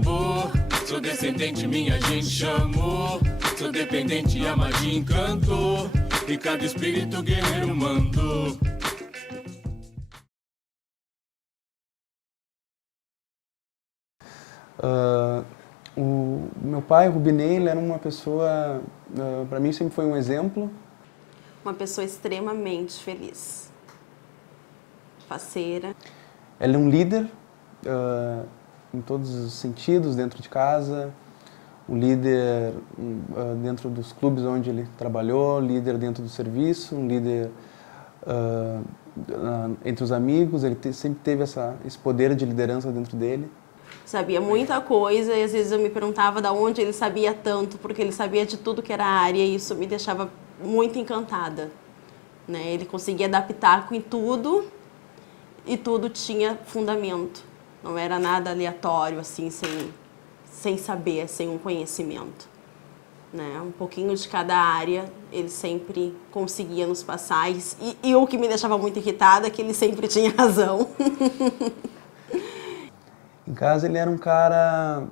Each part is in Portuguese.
tambor. Sou descendente, minha gente chamou. Sou dependente, a magia encantou. E cada espírito guerreiro mandou. O meu pai, o Rubinei, ele era uma pessoa, para mim sempre foi um exemplo. Uma pessoa extremamente feliz, faceira. Ele é um líder em todos os sentidos, dentro de casa, um líder dentro dos clubes onde ele trabalhou, líder dentro do serviço, um líder entre os amigos. Ele sempre teve esse poder de liderança dentro dele. Sabia muita coisa e às vezes eu me perguntava de onde ele sabia tanto, porque ele sabia de tudo que era área e isso me deixava muito encantada. Né? Ele conseguia adaptar com tudo e tudo tinha fundamento. Não era nada aleatório, assim, sem saber, sem um conhecimento. Né? Um pouquinho de cada área ele sempre conseguia nos passar. E o que me deixava muito irritada é que ele sempre tinha razão. Em casa ele era um cara,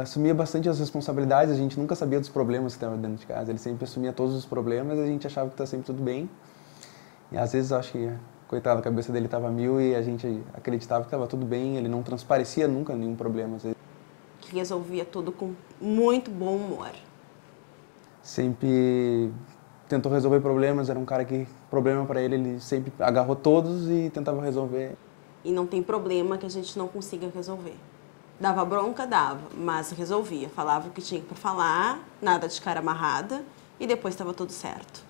assumia bastante as responsabilidades, a gente nunca sabia dos problemas que estavam dentro de casa. Ele sempre assumia todos os problemas e a gente achava que estava sempre tudo bem. E às vezes eu acho que, coitado, a cabeça dele estava mil e a gente acreditava que estava tudo bem, ele não transparecia nunca nenhum problema. Que resolvia tudo com muito bom humor. Sempre tentou resolver problemas, era um cara que, problema para ele sempre agarrou todos e tentava resolver. E não tem problema que a gente não consiga resolver. Dava bronca, dava, mas resolvia. Falava o que tinha para falar, nada de cara amarrada, e depois estava tudo certo.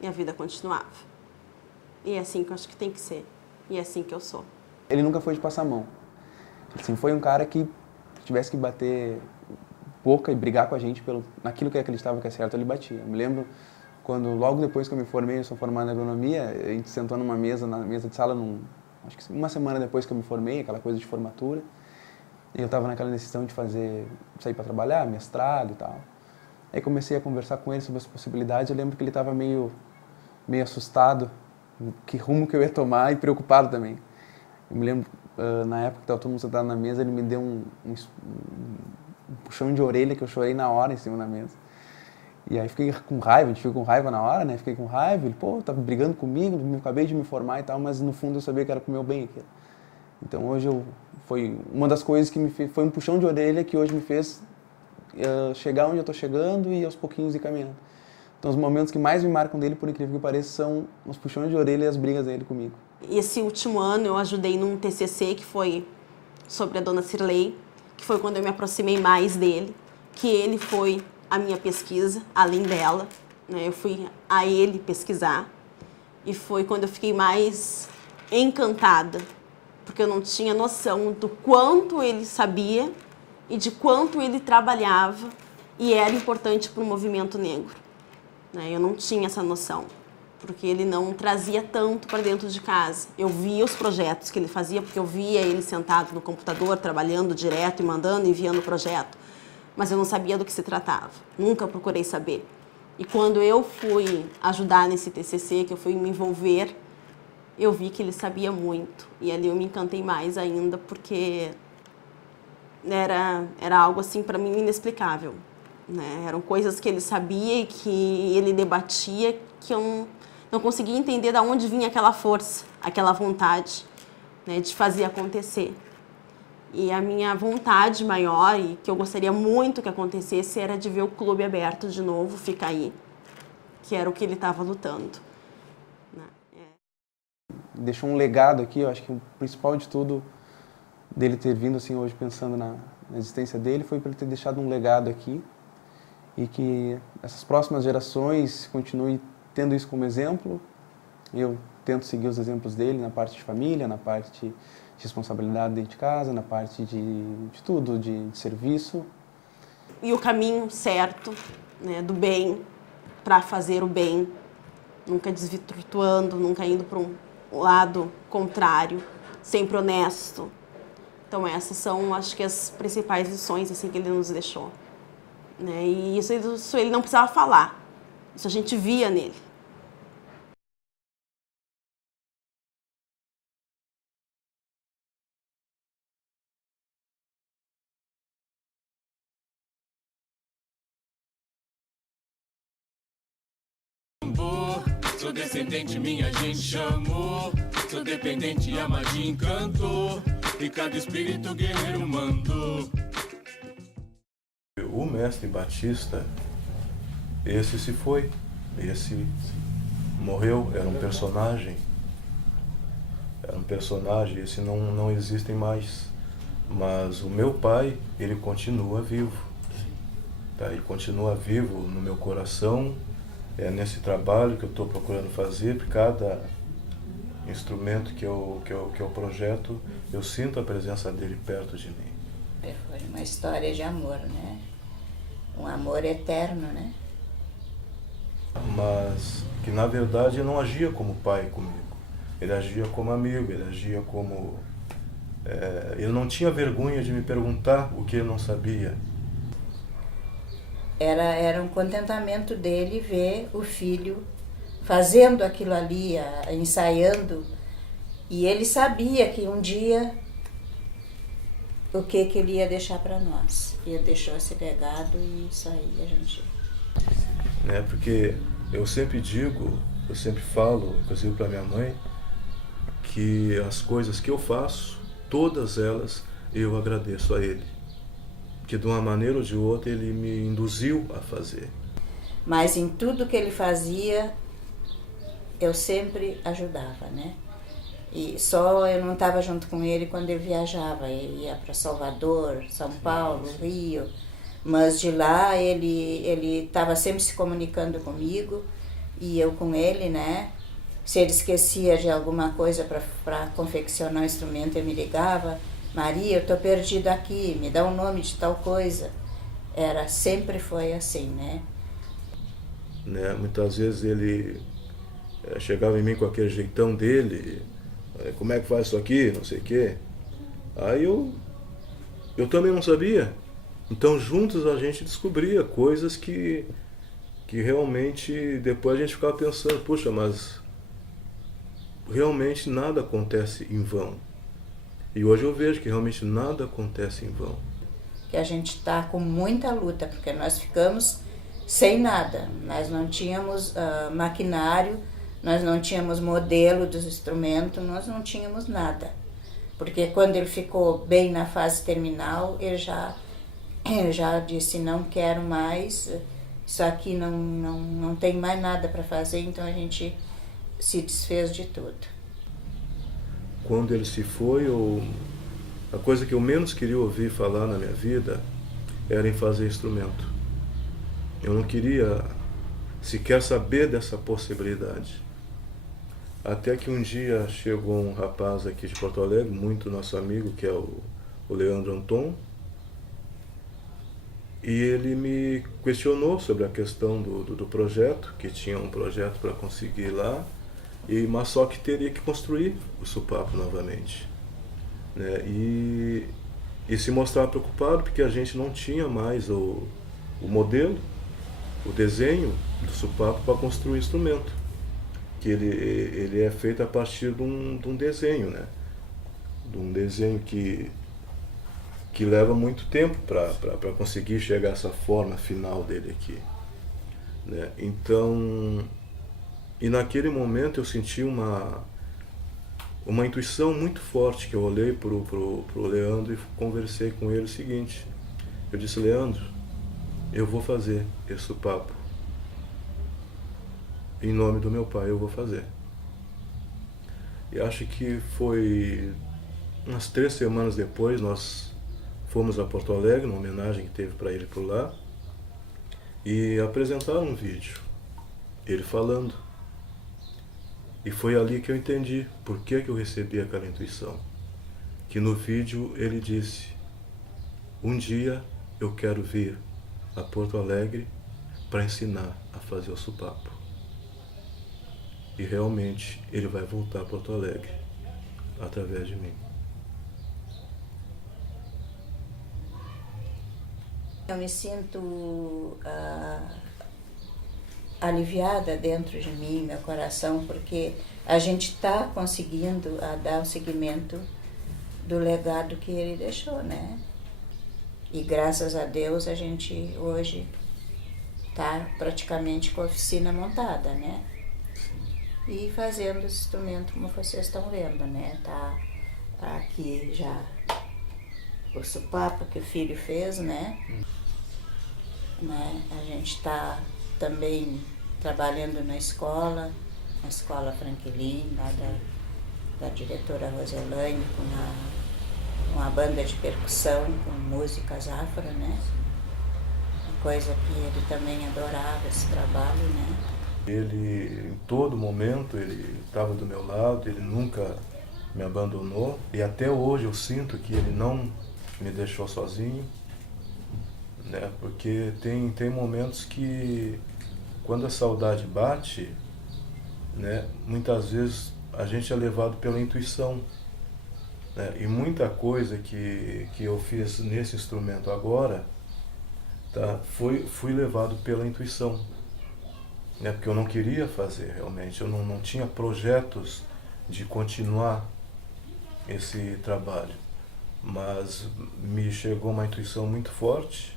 E a vida continuava. E é assim que eu acho que tem que ser. E é assim que eu sou. Ele nunca foi de passar a mão. Assim, foi um cara que tivesse que bater boca e brigar com a gente naquilo que ele acreditava que é certo, ele batia. Eu me lembro quando, logo depois que eu me formei, eu sou formado em agronomia, a gente sentou numa mesa, na mesa de sala, acho que uma semana depois que eu me formei, aquela coisa de formatura, e eu estava naquela decisão de sair para trabalhar, mestrado e tal. Aí comecei a conversar com ele sobre as possibilidades, eu lembro que ele estava meio assustado, que rumo que eu ia tomar e preocupado também. Eu me lembro, na época que estava todo mundo sentado na mesa, ele me deu um puxão de orelha que eu chorei na hora em cima da mesa. E aí fiquei com raiva, a gente ficou com raiva na hora, né? Fiquei com raiva, ele, pô, tá brigando comigo, acabei de me formar e tal, mas no fundo eu sabia que era pro meu bem aquilo. Então hoje foi uma das coisas que foi um puxão de orelha que hoje me fez chegar onde eu tô chegando e aos pouquinhos ir caminhando. Então os momentos que mais me marcam dele, por incrível que pareça, são os puxões de orelha e as brigas dele comigo. Esse último ano eu ajudei num TCC que foi sobre a Dona Cirlei, que foi quando eu me aproximei mais dele, que ele foi a minha pesquisa, além dela, né? Eu fui a ele pesquisar e foi quando eu fiquei mais encantada, porque eu não tinha noção do quanto ele sabia e de quanto ele trabalhava e era importante para o movimento negro. Né? Eu não tinha essa noção, porque ele não trazia tanto para dentro de casa. Eu via os projetos que ele fazia, porque eu via ele sentado no computador, trabalhando direto e mandando, enviando o projeto. Mas eu não sabia do que se tratava, nunca procurei saber. E quando eu fui ajudar nesse TCC, que eu fui me envolver, eu vi que ele sabia muito. E ali eu me encantei mais ainda, porque era algo assim para mim inexplicável. Né? Eram coisas que ele sabia e que ele debatia que eu não conseguia entender de onde vinha aquela força, aquela vontade, né, de fazer acontecer. E a minha vontade maior, e que eu gostaria muito que acontecesse, era de ver o clube aberto de novo, ficar aí, que era o que ele estava lutando. Deixou um legado aqui, eu acho que o principal de tudo dele ter vindo assim hoje pensando na existência dele foi para ele ter deixado um legado aqui e que essas próximas gerações continuem tendo isso como exemplo. Eu tento seguir os exemplos dele na parte de família, na parte de responsabilidade dentro de casa, na parte de tudo, de serviço. E o caminho certo, né, do bem, para fazer o bem, nunca desvirtuando, nunca indo para um lado contrário, sempre honesto. Então essas são, acho que, as principais lições assim, que ele nos deixou. Né? E isso ele não precisava falar, isso a gente via nele. Sou descendente, minha gente chamou. Sou dependente, a magia encantou. E cada espírito guerreiro mandou. O mestre Batista, esse se foi, esse morreu, era um personagem, esse não existe mais. Mas o meu pai, ele continua vivo, tá? Ele continua vivo no meu coração, é nesse trabalho que eu estou procurando fazer. Por cada instrumento que eu projeto, eu sinto a presença dele perto de mim. Foi uma história de amor, né? Um amor eterno, né? Mas que na verdade ele não agia como pai comigo. Ele agia como amigo, ele agia como... ele não tinha vergonha de me perguntar o que ele não sabia. Era um contentamento dele ver o filho fazendo aquilo ali, ensaiando. E ele sabia que um dia o que ele ia deixar para nós. Ele deixou esse legado e isso aí a gente... Porque eu sempre digo, eu sempre falo, inclusive para minha mãe, que as coisas que eu faço, todas elas, eu agradeço a ele. Que de uma maneira ou de outra ele me induziu a fazer. Mas em tudo que ele fazia, eu sempre ajudava, né? E só eu não estava junto com ele quando ele viajava. Ele ia para Salvador, São Paulo, Rio. Mas de lá ele estava sempre se comunicando comigo e eu com ele, né? Se ele esquecia de alguma coisa para confeccionar um instrumento, ele me ligava: Maria, eu estou perdido aqui, me dá o nome de tal coisa. Sempre foi assim, né? Muitas vezes ele chegava em mim com aquele jeitão dele: como é que faz isso aqui, não sei o quê. Aí eu também não sabia. Então juntos a gente descobria coisas que realmente depois a gente ficava pensando: puxa, mas realmente nada acontece em vão. E hoje eu vejo que realmente nada acontece em vão. Que a gente está com muita luta, porque nós ficamos sem nada. Nós não tínhamos maquinário, nós não tínhamos modelo dos instrumentos, nós não tínhamos nada. Porque quando ele ficou bem na fase terminal, ele já disse: não quero mais, isso aqui não tem mais nada para fazer, então a gente se desfez de tudo. Quando ele se foi, a coisa que eu menos queria ouvir falar na minha vida era em fazer instrumento. Eu não queria sequer saber dessa possibilidade. Até que um dia chegou um rapaz aqui de Porto Alegre, muito nosso amigo, que é o Leandro Anton, e ele me questionou sobre a questão do projeto, que tinha um projeto para conseguir lá, mas só que teria que construir o sopapo novamente. E se mostrar preocupado porque a gente não tinha mais o modelo, o desenho do sopapo para construir o instrumento. Que ele é feito a partir de um desenho, né? De um desenho que leva muito tempo para conseguir chegar a essa forma final dele aqui. Então, e naquele momento eu senti uma intuição muito forte, que eu olhei pro Leandro e conversei com ele o seguinte. Eu disse: Leandro, eu vou fazer esse sopapo. Em nome do meu pai eu vou fazer. E acho que foi umas 3 semanas depois, nós fomos a Porto Alegre, numa homenagem que teve para ele por lá, e apresentaram um vídeo, ele falando. E foi ali que eu entendi por que eu recebi aquela intuição. Que no vídeo ele disse: um dia eu quero vir a Porto Alegre para ensinar a fazer o sopapo. E realmente ele vai voltar a Porto Alegre através de mim. Eu me sinto aliviada dentro de mim, meu coração, porque a gente está conseguindo dar o seguimento do legado que ele deixou, né? E graças a Deus a gente hoje está praticamente com a oficina montada, né? e fazendo esse instrumento como vocês estão vendo, né? Tá aqui já o sopapo que o filho fez, né? A gente está também trabalhando na escola Franklin, lá da diretora Roselaine, com a banda de percussão, com músicas afro, né? Uma coisa que ele também adorava, esse trabalho, né? Ele, em todo momento, ele estava do meu lado, ele nunca me abandonou. E até hoje eu sinto que ele não me deixou sozinho, né? Porque tem momentos que, quando a saudade bate, né, muitas vezes a gente é levado pela intuição, né? E muita coisa que eu fiz nesse instrumento agora, tá, fui levado pela intuição, né? Porque eu não queria fazer realmente, eu não tinha projetos de continuar esse trabalho, mas me chegou uma intuição muito forte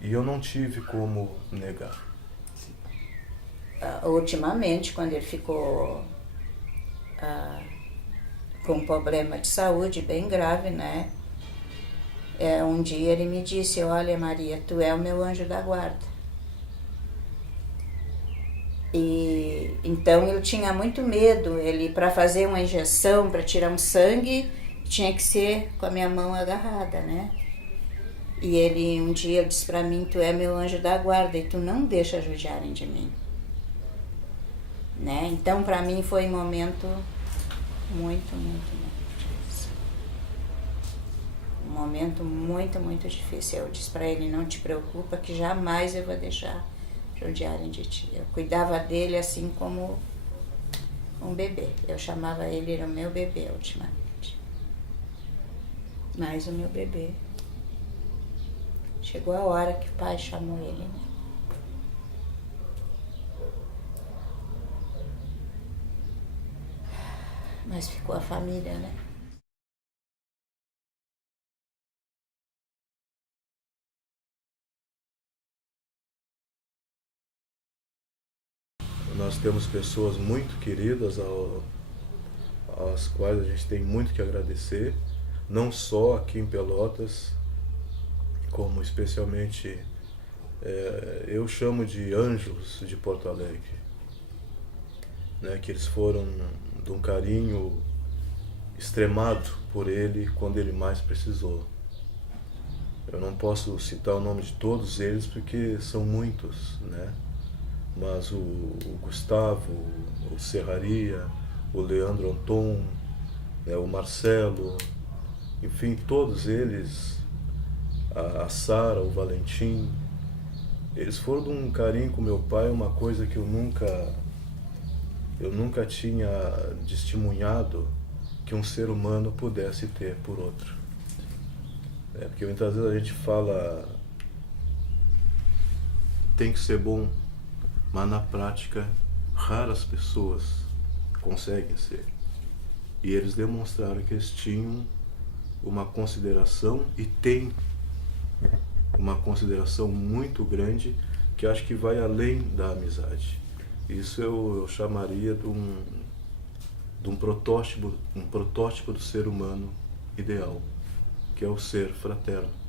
e eu não tive como negar. Ultimamente, quando ele ficou com um problema de saúde bem grave, né? Um dia ele me disse: olha, Maria, tu é o meu anjo da guarda. E então eu tinha muito medo. Ele, para fazer uma injeção, para tirar um sangue, tinha que ser com a minha mão agarrada, né? E ele um dia disse para mim: tu é meu anjo da guarda e tu não deixa judiarem de mim. Né? Então, para mim foi um momento muito, muito, muito difícil. Um momento muito, muito difícil. Eu disse para ele: não te preocupa, que jamais eu vou deixar judiarem de ti. Eu cuidava dele assim como um bebê. Eu chamava ele, era o meu bebê ultimamente. Mas o meu bebê. Chegou a hora que o pai chamou ele, né? Mas ficou a família, né? Nós temos pessoas muito queridas às quais a gente tem muito que agradecer, não só aqui em Pelotas, como especialmente eu chamo de anjos de Porto Alegre, né, que eles foram de um carinho extremado por ele quando ele mais precisou. Eu não posso citar o nome de todos eles porque são muitos, né? Mas o Gustavo, o Serraria, o Leandro Anton, né, o Marcelo, enfim, todos eles, a Sara, o Valentim, eles foram de um carinho com meu pai, uma coisa que eu nunca tinha testemunhado que um ser humano pudesse ter por outro. Porque muitas vezes a gente fala tem que ser bom, mas na prática raras pessoas conseguem ser. E eles demonstraram que eles tinham uma consideração e têm uma consideração muito grande que acho que vai além da amizade. Isso eu chamaria de um protótipo do ser humano ideal, que é o ser fraterno.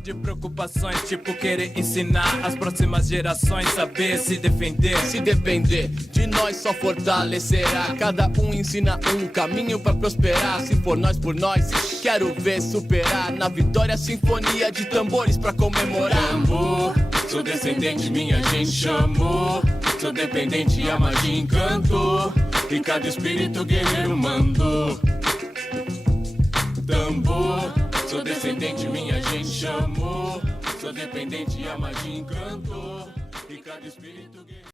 De preocupações, tipo querer ensinar as próximas gerações saber se defender. Se depender de nós só fortalecerá. Cada um ensina um caminho pra prosperar. Se for nós por nós, quero ver superar. Na vitória, sinfonia de tambores pra comemorar. Tambor, sou descendente, minha gente chamou. Sou dependente, a magia encantou. E cada espírito guerreiro mandou. Tambor, sou descendente, minha gente chamou. Sou dependente, a magia encantou. E cada espírito